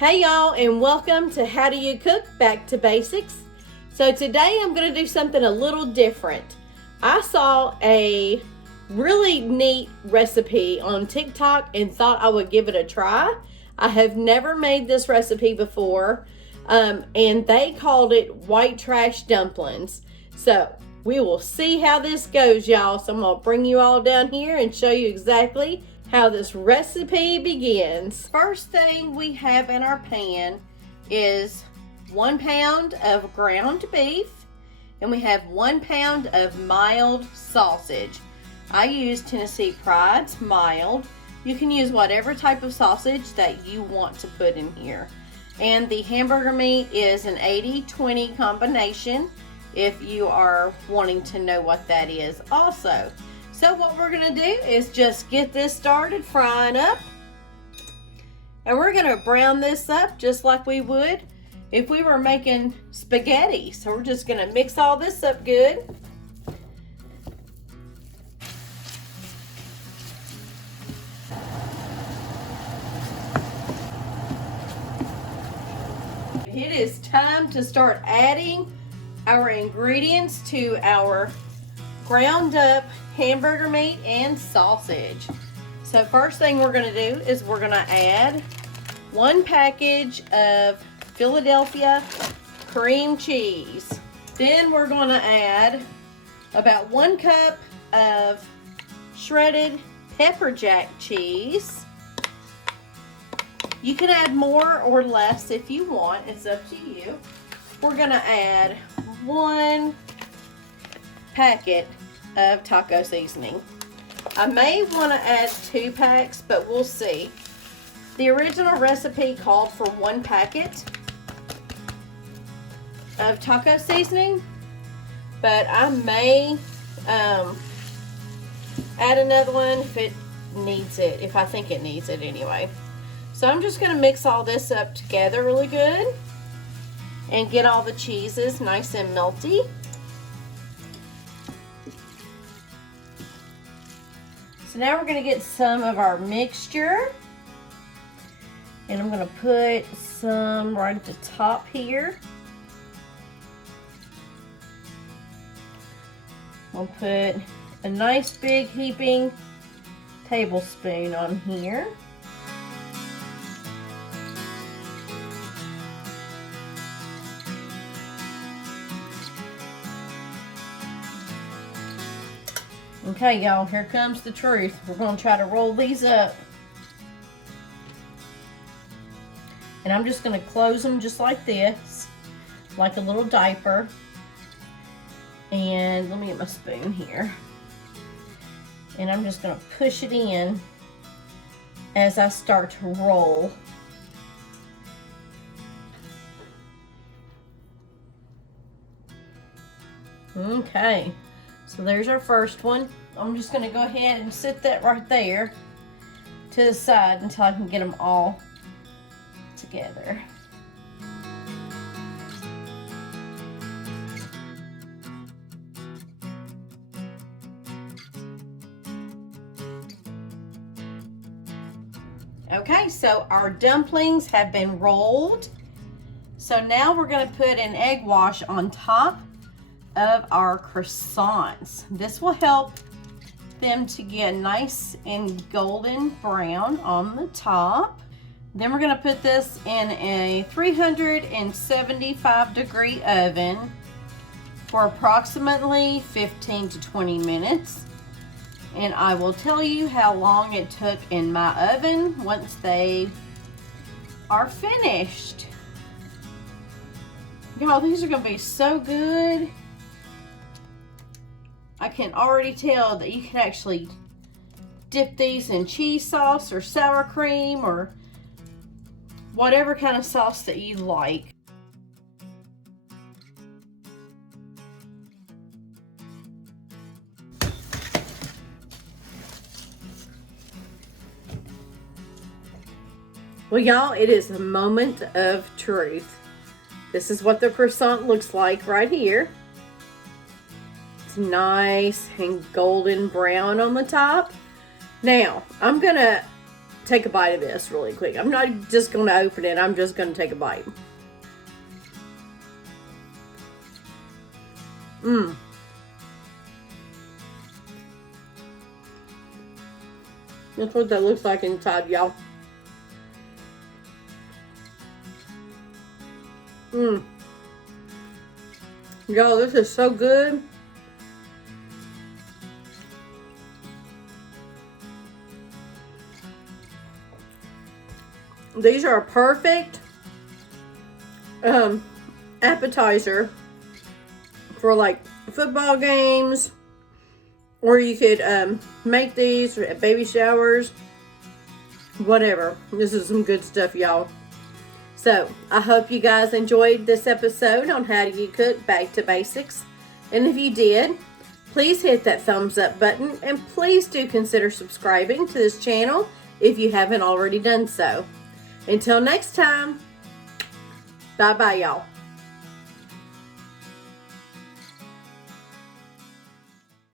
Hey y'all, and welcome to How Do You Cook Back to Basics. So today I'm going to do something a little different. I saw a really neat recipe on TikTok and thought I would give it a try. I have never made this recipe before, and they called it white trash dumplings. So we will see how this goes, y'all. So I'm going to bring you all down here and show you exactly how this recipe begins. First thing we have in our pan is 1 pound of ground beef, and we have 1 pound of mild sausage. I use Tennessee Pride's mild. You can use whatever type of sausage that you want to put in here. And the hamburger meat is an 80-20 combination if you are wanting to know what that is also. So what we're going to do is just get this started frying up. And we're going to brown this up just like we would if we were making spaghetti. So we're just going to mix all this up good. It is time to start adding our ingredients to our ground up hamburger meat and sausage. So first thing we're going to do is we're going to add 1 package of Philadelphia cream cheese. Then we're going to add about 1 cup of shredded pepper jack cheese. You can add more or less if you want, it's up to you. We're going to add 1 packet of taco seasoning. I may want to add 2 packs, but we'll see. The original recipe called for 1 packet of taco seasoning, but I may add another one if it needs it, if I think it needs it anyway. So I'm just going to mix all this up together really good and get all the cheeses nice and melty. So now we're going to get some of our mixture, and I'm going to put some right at the top here. We'll put a nice big heaping tablespoon on here. Okay, y'all, here comes the truth. We're going to try to roll these up. And I'm just going to close them just like this, like a little diaper. And let me get my spoon here. And I'm just going to push it in as I start to roll. Okay. So there's our first one. I'm just going to go ahead and sit that right there to the side until I can get them all together. Okay, so our dumplings have been rolled. So now we're going to put an egg wash on top of our croissants. This will help them to get nice and golden brown on the top. Then we're going to put this in a 375 degree oven for approximately 15 to 20 minutes. And I will tell you how long it took in my oven once they are finished. Y'all, these are going to be so good. I can already tell that you can actually dip these in cheese sauce or sour cream or whatever kind of sauce that you like. Well, y'all, it is a moment of truth. This is what the croissant looks like right here. It's nice and golden brown on the top. Now, I'm gonna take a bite of this really quick. I'm not just going to open it. I'm just going to take a bite. Mmm. That's what that looks like inside, y'all. Mmm. Y'all, this is so good. These are a perfect appetizer for like football games, or you could make these at baby showers, whatever. This is some good stuff, y'all. So I hope you guys enjoyed this episode on how do you cook back to basics, and if you did, please hit that thumbs up button, and please do consider subscribing to this channel if you haven't already done so. Until next time, bye bye, y'all.